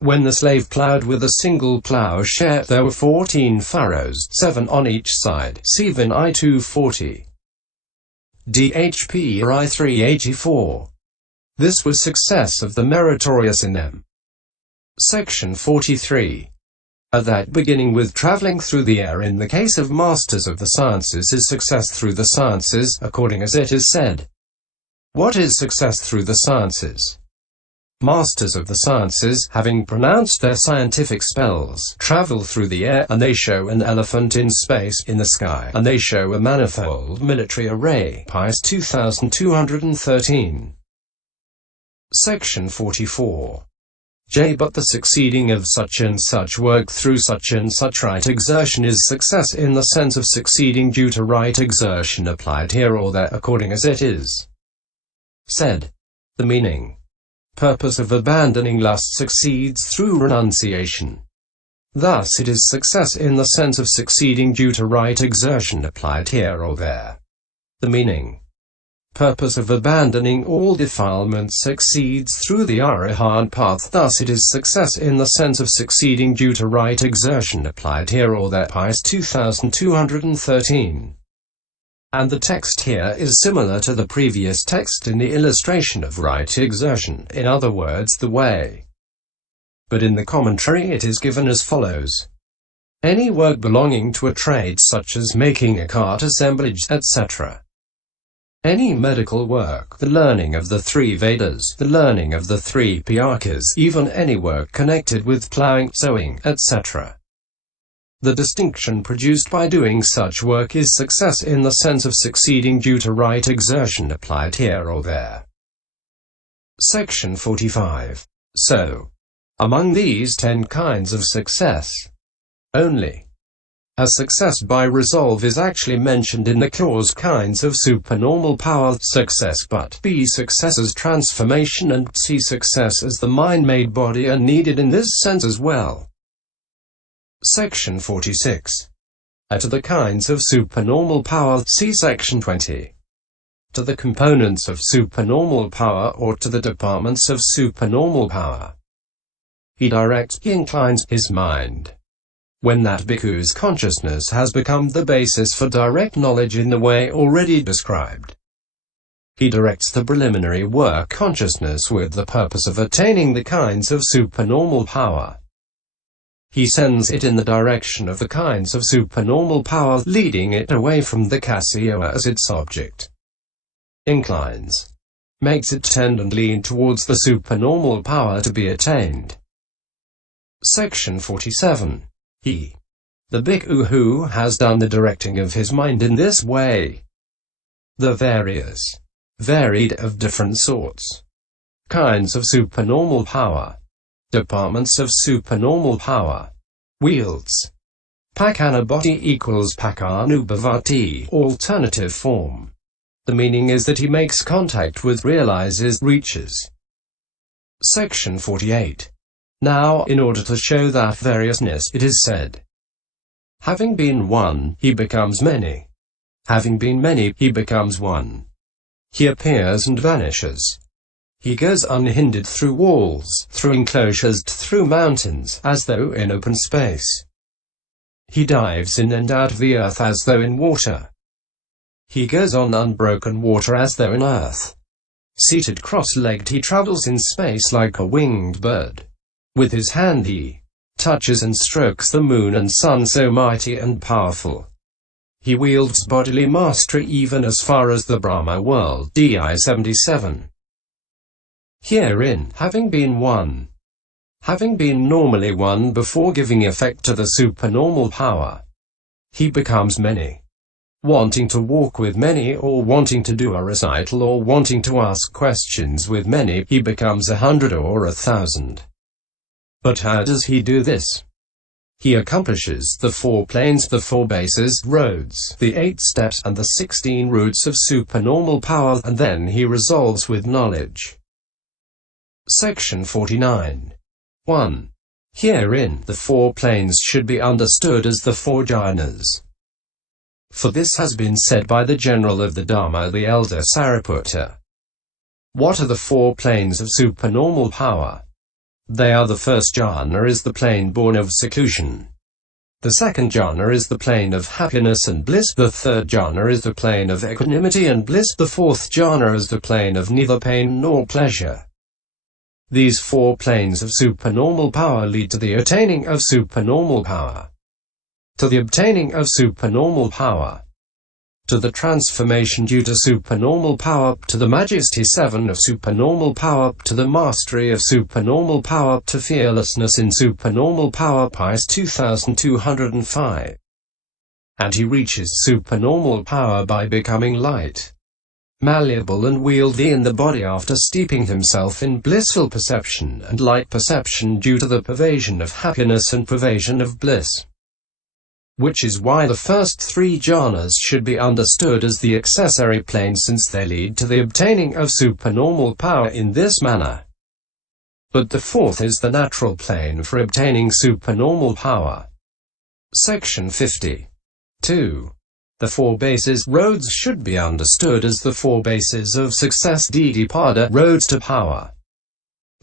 When the slave plowed with a single plowshare, there were 14 furrows, 7 on each side. Sivan I 240. DHP I 384. This was success of the meritorious in them. Section 43. That beginning with traveling through the air in the case of masters of the sciences is success through the sciences, according as it is said. What is success through the sciences? Masters of the sciences, having pronounced their scientific spells, travel through the air, and they show an elephant in space, in the sky, and they show a manifold military array. Paþis 2213. Section 44. But the succeeding of such and such work through such and such right exertion is success in the sense of succeeding due to right exertion applied here or there, according as it is said. The meaning. Purpose of abandoning lust succeeds through renunciation. Thus it is success in the sense of succeeding due to right exertion applied here or there. The meaning. Purpose of abandoning all defilements succeeds through the Arahant path. Thus it is success in the sense of succeeding due to right exertion applied here or there. Paþis 2213. And the text here is similar to the previous text in the illustration of right exertion, in other words the way. But in the commentary it is given as follows. Any work belonging to a trade such as making a cart, assemblage, etc. Any medical work, the learning of the Three Vedas, the learning of the Three Piþakas, even any work connected with ploughing, sowing, etc. The distinction produced by doing such work is success in the sense of succeeding due to right exertion applied here or there. Section 45. So, among these 10 kinds of success, only a success by resolve is actually mentioned in the clause kinds of supernormal power success, but B success as transformation and C success as the mind-made body are needed in this sense as well. Section 46. To the kinds of supernormal power, see section 20. To the components of supernormal power or to the departments of supernormal power. He directs, he inclines his mind. When that bhikkhu's consciousness has become the basis for direct knowledge in the way already described. He directs the preliminary work consciousness with the purpose of attaining the kinds of supernormal power. He sends it in the direction of the kinds of supernormal power, leading it away from the Kasya as its object. Inclines. Makes it tend and lean towards the supernormal power to be attained. Section 47. He. The bhikkhu who has done the directing of his mind in this way. The various, varied of different sorts, kinds of supernormal power. Departments of supernormal power. Wields. Pakanubhati equals pakanubhavati, alternative form. The meaning is that he makes contact with, realizes, reaches. Section 48. Now, in order to show that variousness, it is said, having been one, he becomes many. Having been many, he becomes one. He appears and vanishes. He goes unhindered through walls, through enclosures, through mountains, as though in open space. He dives in and out of the earth as though in water. He goes on unbroken water as though in earth. Seated cross-legged he travels in space like a winged bird. With his hand he touches and strokes the moon and sun so mighty and powerful. He wields bodily mastery even as far as the Brahma world. DI 77. Herein, having been one, having been normally one before giving effect to the supernormal power, he becomes many. Wanting to walk with many, or wanting to do a recital, or wanting to ask questions with many, he becomes 100 or 1,000. But how does he do this? He accomplishes the 4 planes, the 4 bases, roads, the 8 steps, and the 16 routes of supernormal power, and then he resolves with knowledge. Section 49. 1. Herein, the 4 planes should be understood as the 4 jhanas. For this has been said by the general of the Dharma, the elder Sariputta. What are the 4 planes of supernormal power? They are: the first jhana is the plane born of seclusion. The second jhana is the plane of happiness and bliss. The third jhana is the plane of equanimity and bliss. The fourth jhana is the plane of neither pain nor pleasure. These four planes of supernormal power lead to the attaining of supernormal power, to the obtaining of supernormal power, to the transformation due to supernormal power, to the majesty 7 of supernormal power, to the mastery of supernormal power, to fearlessness in supernormal power. Paþis 2205. And he reaches supernormal power by becoming light, malleable and wieldy in the body after steeping himself in blissful perception and light perception due to the pervasion of happiness and pervasion of bliss. Which is why the first three jhanas should be understood as the accessory planes, since they lead to the obtaining of supernormal power in this manner. But the fourth is the natural plane for obtaining supernormal power. Section 50. 2. The four bases roads should be understood as the four bases of success, pada, roads to power.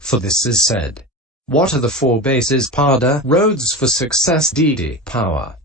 For this is said. What are the four bases, pada, roads for success, power?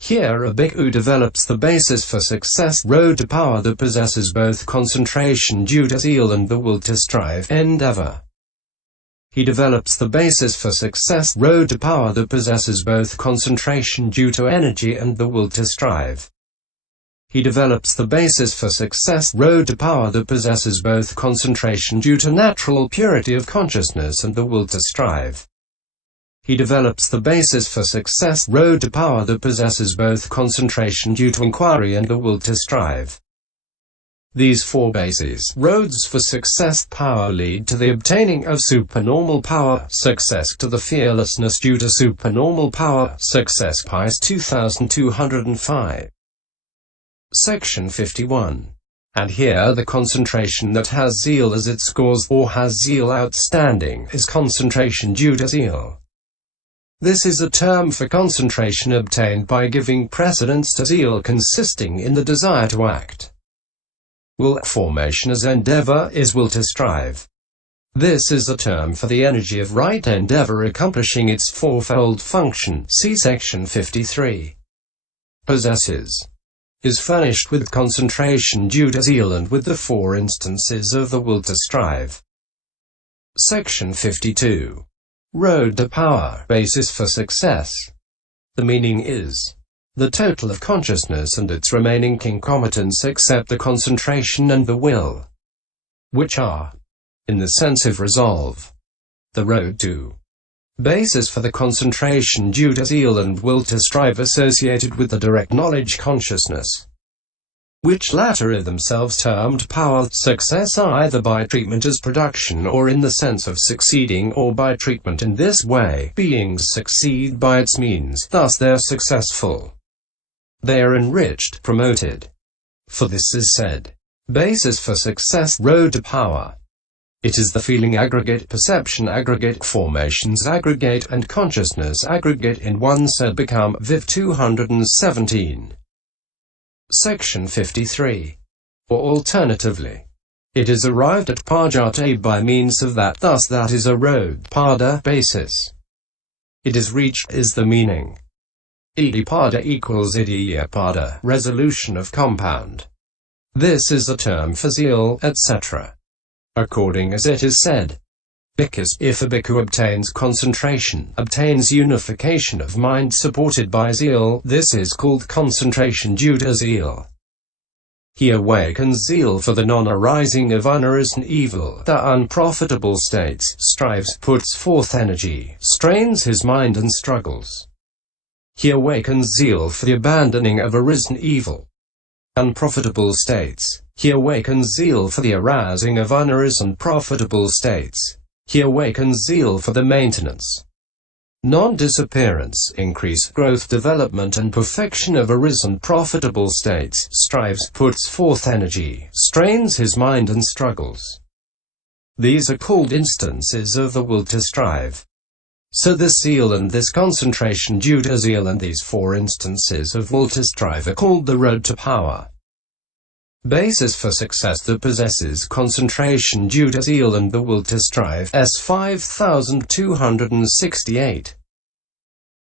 Here a bhikkhu develops the basis for success, road to power, that possesses both concentration due to zeal and the will to strive, endeavor. He develops the basis for success, road to power, that possesses both concentration due to energy and the will to strive. He develops the basis for success, road to power, that possesses both concentration due to natural purity of consciousness and the will to strive. He develops the basis for success, road to power, that possesses both concentration due to inquiry and the will to strive. These four bases, roads for success, power, lead to the obtaining of supernormal power, success, to the fearlessness due to supernormal power, success. Paþis 2205. Section 51. And here the concentration that has zeal as its cause, or has zeal outstanding, is concentration due to zeal. This is a term for concentration obtained by giving precedence to zeal consisting in the desire to act. Will formation as endeavor is will to strive. This is a term for the energy of right endeavor accomplishing its fourfold function. See section 53. Possesses. Is furnished with concentration due to zeal and with the four instances of the will to strive. Section 52. Road to power, basis for success. The meaning is the total of consciousness and its remaining concomitants except the concentration and the will, which are, in the sense of resolve, the road to. Basis for the concentration due to zeal and will to strive associated with the direct knowledge consciousness, which latter are themselves termed power. Success either by treatment as production or in the sense of succeeding, or by treatment in this way, beings succeed by its means, thus they are successful. They are enriched, promoted. For this is said. Basis for success, road to power. It is the feeling aggregate, perception aggregate, formations aggregate, and consciousness aggregate in one said become. Viv 217. Section 53. Or alternatively, it is arrived at pājate by means of that, thus that is a road, pada, basis. It is reached is the meaning. Pada equals pada, resolution of compound. This is a term for zeal, etc. According as it is said. Because if a bhikkhu obtains concentration, obtains unification of mind supported by zeal, this is called concentration due to zeal. He awakens zeal for the non-arising of unarisen evil, the unprofitable states, strives, puts forth energy, strains his mind and struggles. He awakens zeal for the abandoning of arisen evil, unprofitable states. He awakens zeal for the arousing of unarisen profitable states. He awakens zeal for the maintenance, non-disappearance, increase, growth, development and perfection of arisen profitable states, strives, puts forth energy, strains his mind and struggles. These are called instances of the will to strive. So this zeal and this concentration due to zeal and these four instances of will to strive are called the road to power. Basis for success that possesses concentration due to zeal and the will to strive. S5268.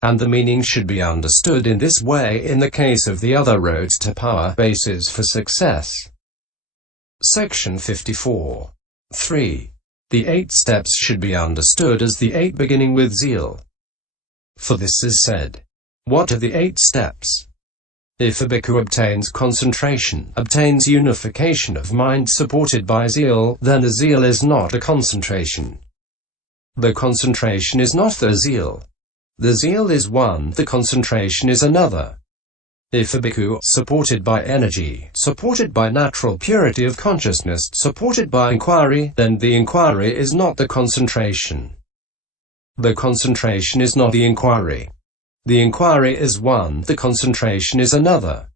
And the meaning should be understood in this way in the case of the other roads to power, bases for success. Section 54. 3. The 8 steps should be understood as the 8 beginning with zeal. For this is said. What are the 8 steps? If a bhikkhu obtains concentration, obtains unification of mind supported by zeal, then the zeal is not a concentration. The concentration is not the zeal. The zeal is one, the concentration is another. If a bhikkhu, supported by energy, supported by natural purity of consciousness, supported by inquiry, then the inquiry is not the concentration. The concentration is not the inquiry. The inquiry is one, the concentration is another.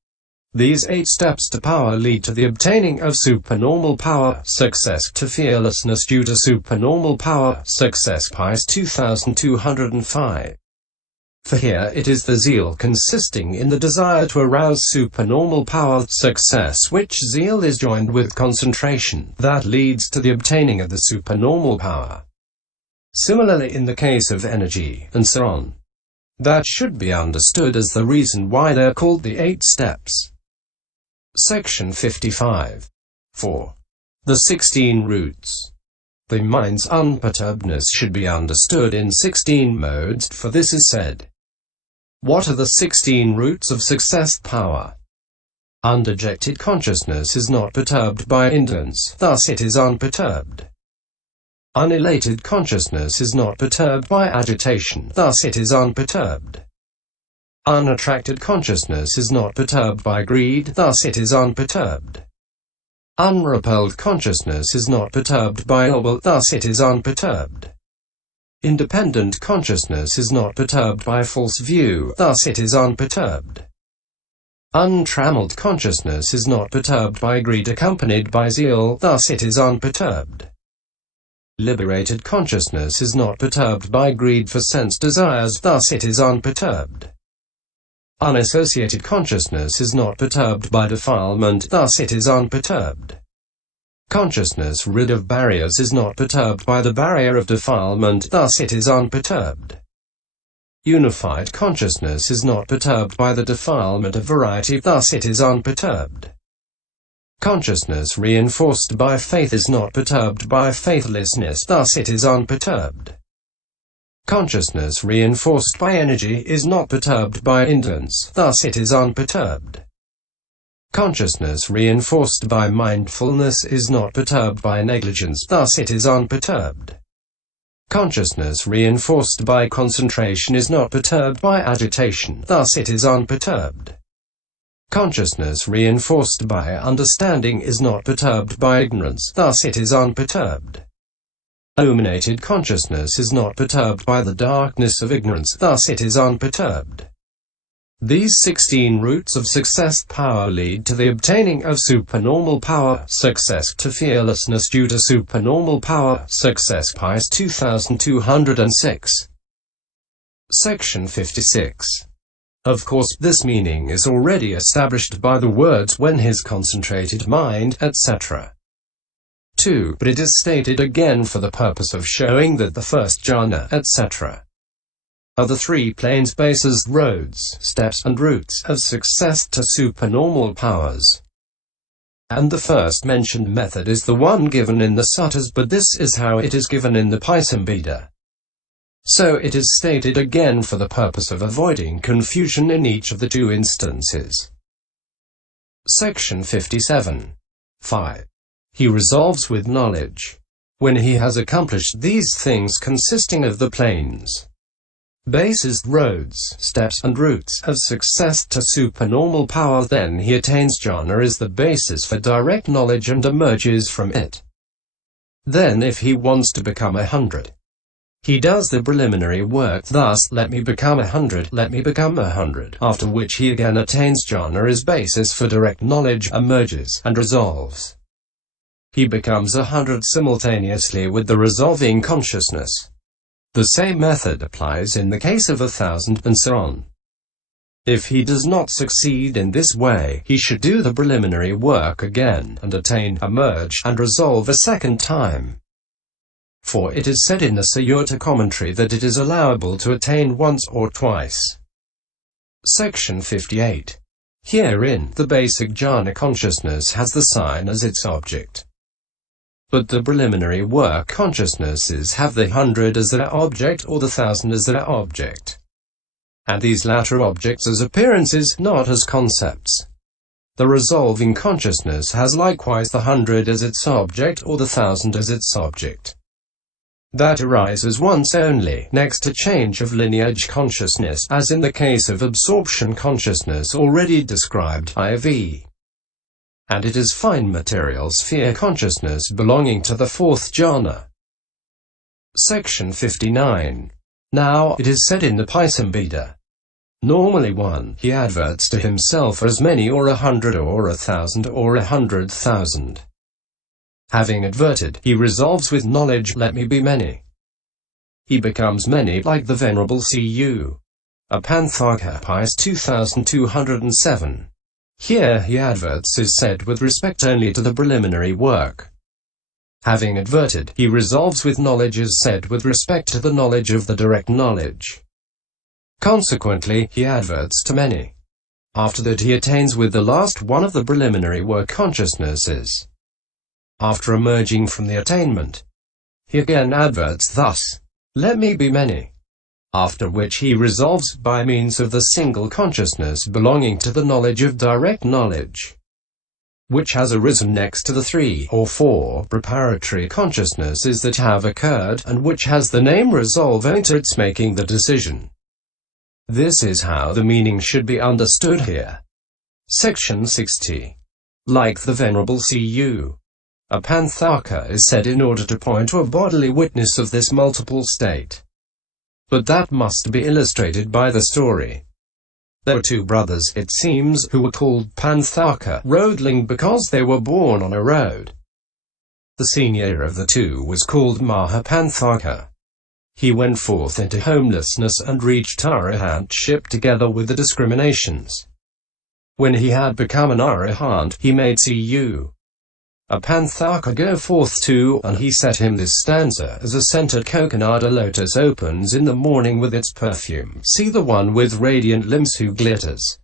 These 8 steps to power lead to the obtaining of supernormal power, success to fearlessness due to supernormal power, success. Paþis 2205. For here it is the zeal consisting in the desire to arouse supernormal power, success, which zeal is joined with concentration, that leads to the obtaining of the supernormal power. Similarly in the case of energy, and so on. That should be understood as the reason why they're called the 8 steps. Section 55. 4. The 16 roots. The mind's unperturbedness should be understood in 16 modes, for this is said. What are the 16 roots of success power? Undejected consciousness is not perturbed by indolence, thus it is unperturbed. Unelated consciousness is not perturbed by agitation, thus it is unperturbed. Unattracted consciousness is not perturbed by greed, thus it is unperturbed. Unrepelled consciousness is not perturbed by ill will, thus it is unperturbed. Independent consciousness is not perturbed by false view, thus it is unperturbed. Untrammeled consciousness is not perturbed by greed accompanied by zeal, thus it is unperturbed. Liberated consciousness is not perturbed by greed for sense desires, thus it is unperturbed. Unassociated consciousness is not perturbed by defilement, thus it is unperturbed. Consciousness rid of barriers is not perturbed by the barrier of defilement, thus it is unperturbed. Unified consciousness is not perturbed by the defilement of variety, thus it is unperturbed. Consciousness reinforced by faith is not perturbed by faithlessness, thus it is unperturbed. Consciousness reinforced by energy is not perturbed by indolence, thus it is unperturbed. Consciousness reinforced by mindfulness is not perturbed by negligence, thus it is unperturbed. Consciousness reinforced by concentration is not perturbed by agitation, thus it is unperturbed. Consciousness reinforced by understanding is not perturbed by ignorance, thus it is unperturbed. Illuminated consciousness is not perturbed by the darkness of ignorance, thus it is unperturbed. These 16 roots of success power lead to the obtaining of supernormal power, success to fearlessness due to supernormal power, success. Paþis 2206. Section 56. Of course, this meaning is already established by the words when his concentrated mind, etc. 2. But it is stated again for the purpose of showing that the first jhana, etc. are the 3 planes, bases, roads, steps, and routes of success to supernormal powers. And the first mentioned method is the one given in the suttas, but this is how it is given in the Piþakas. So it is stated again for the purpose of avoiding confusion in each of the 2 instances. Section 57. 5. He resolves with knowledge. When he has accomplished these things consisting of the planes, bases, roads, steps, and routes of success to supernormal power, then he attains jhana as the basis for direct knowledge and emerges from it. Then if he wants to become 100, he does the preliminary work, thus, let me become 100, let me become 100, after which he again attains jhana as basis for direct knowledge, emerges, and resolves. He becomes 100 simultaneously with the resolving consciousness. The same method applies in the case of 1,000, and so on. If he does not succeed in this way, he should do the preliminary work again, and attain, emerge, and resolve a second time. For it is said in the Sutta commentary that it is allowable to attain once or twice. Section 58. Herein, the basic jhana consciousness has the sign as its object. But the preliminary work consciousnesses have the 100 as their object or the 1,000 as their object. And these latter objects as appearances, not as concepts. The resolving consciousness has likewise the 100 as its object or the 1,000 as its object. That arises once only, next to change of lineage consciousness, as in the case of absorption consciousness already described, IV. And it is fine material sphere consciousness belonging to the fourth jhana. Section 59. Now, it is said in the Piþakas, normally one, he adverts to himself as many or 100 or 1,000 or 100,000. Having adverted, he resolves with knowledge, let me be many. He becomes many, like the Venerable C.U. Paþis Pies 2207. Here, he adverts is said with respect only to the preliminary work. Having adverted, he resolves with knowledge is said with respect to the knowledge of the direct knowledge. Consequently, he adverts to many. After that he attains with the last one of the preliminary work consciousnesses. After emerging from the attainment, he again adverts thus, let me be many. After which he resolves by means of the single consciousness belonging to the knowledge of direct knowledge, which has arisen next to the 3 or 4 preparatory consciousnesses that have occurred, and which has the name resolve owing to its making the decision. This is how the meaning should be understood here. Section 60. Like the Venerable C.U. Paþis is said in order to point to a bodily witness of this multiple state. But that must be illustrated by the story. There were 2 brothers, it seems, who were called Paþis, roadling because they were born on a road. The senior of the 2 was called Paþis. He went forth into homelessness and reached Arahantship together with the discriminations. When he had become an Arahant, he made C.U. Paþis go forth too, and he set him this stanza, as a scented coconut a lotus opens in the morning with its perfume. See the one with radiant limbs who glitters.